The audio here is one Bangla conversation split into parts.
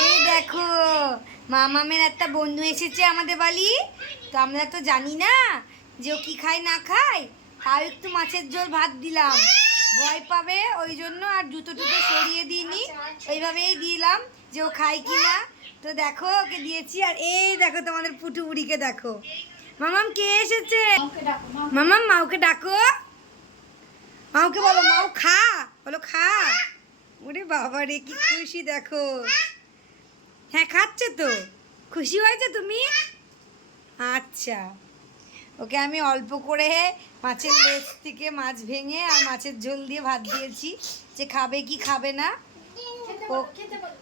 এই দেখো মামামের একটা বন্ধু এসেছে আমাদের বাড়ি। তো আমরা তো জানি না যে ও কি খায়, না খায়। তাও একটু মাছের ঝোল ভাত দিলাম। ভয় পাবে, ওই জন্য আর জুতো টুতো সরিয়ে দিইনি। ওইভাবেই দিলাম যে ও খায় কি না তো দেখো, ওকে দিয়েছি। আর এই দেখো তোমাদের পুটু বুড়িকে দেখো। মামাম, কে এসেছে? মামাম মাওকে ডাকো। মাওকে বলো মাও খা। বলো, খা। ওরে বাবা রে, কি খুশি দেখো। হ্যাঁ খাচ্ছে তো? খুশি হয়েছে তুমি? আচ্ছা। ওকে আমি অল্প করে মাছের লেজ থেকে মাছ ভেঙে আর মাছের ঝোল দিয়ে ভাত দিয়েছি। যে খাবে কি খাবে না, ও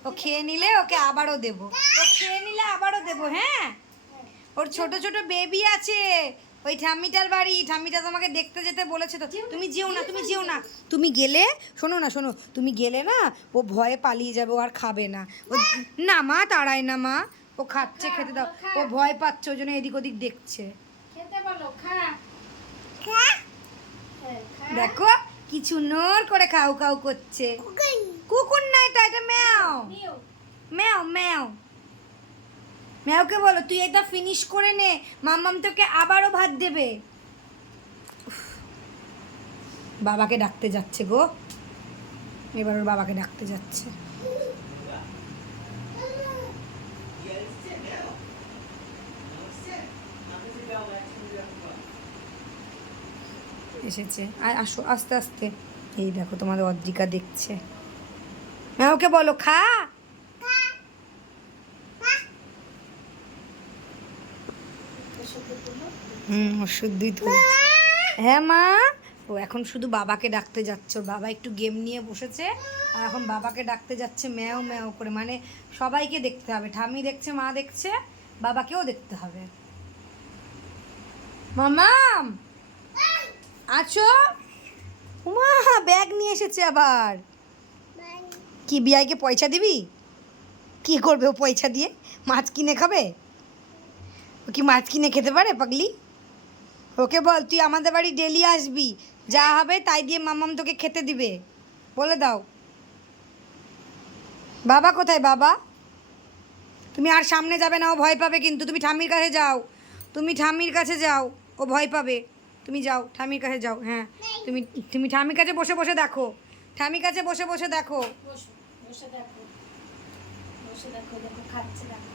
ও খেয়ে নিলে ওকে আবারও দেবো। ও খেয়ে নিলে আবারও দেবো হ্যাঁ? ওর ছোট ছোট বেবি আছে। ওই ঠাম্মিটার বাড়ি ঠাম্মিটা তোমাকে দেখতে যেতে বলেছে তো। তুমি যেও না তুমি যেও না তুমি গেলে শোনো না শোনো তুমি গেলে না ও ভয়ে পালিয়ে যাবে ও আর খাবে না। ও না মা তাড়ায় না মা। ও খাচ্ছে খেতে দাও। ও ভয় পাচ্ছে ওই জন্য এদিক ওদিক দেখছে। খেতে বলো খা। হ্যাঁ, দেখো কি সুন্দর করে খাও খাও করছে। কুকুর। না এটা এটা ম্যাও। ম্যাও ম্যাও। ম্যাওকে বলো, তুই এটা ফিনিশ করে নে, মাম্মাম তোকে আবারও ভাত দেবে। বাবাকে ডাকতে যাচ্ছে গো। এবার ওর বাবাকে ডাকতে যাচ্ছে। এসেছে। আর আসো, আস্তে আস্তে। এই দেখো তোমাদের অদ্রিকা দেখছে। হ্যাঁ ম্যাওকে বলো, খা এসব দেখো হুম ওষুধ দুই হ্যাঁ মা? ও এখন শুধু বাবাকে ডাকতে যাচ্ছে। বাবা একটু গেম নিয়ে বসেছে। আর এখন বাবাকে ডাকতে যাচ্ছে ম্যাও ম্যাও করে। মানে সবাইকে দেখতে হবে। ঠামি দেখছে মা দেখছে বাবাকেও দেখতে হবে। মামাম আছো? উমা ব্যাগ নিয়ে এসেছে আবার। কি বিয়াইকে পয়সা দিবি? কি করবে ও পয়সা দিয়ে? মাছ কিনে খাবে? ও কি মাছ কিনে খেতে পারে, পাগলি? ওকে বল, তুই আমাদের বাড়ি ডেলি আসবি, যা হবে তাই দিয়ে মামাম তোকে খেতে দিবে, বলে দাও। বাবা কোথায়, বাবা? তুমি আর সামনে যাবে না, ও ভয় পাবে কিন্তু, তুমি ঠামির কাছে যাও, তুমি ঠামির কাছে যাও, ও ভয় পাবে। তুমি যাও ঠামির কাছে যাও হ্যাঁ তুমি তুমি ঠামির কাছে বসে বসে দেখো ঠামির কাছে বসে বসে দেখো। বসে দেখো বসে দেখো দেখো, খাচ্ছে দেখো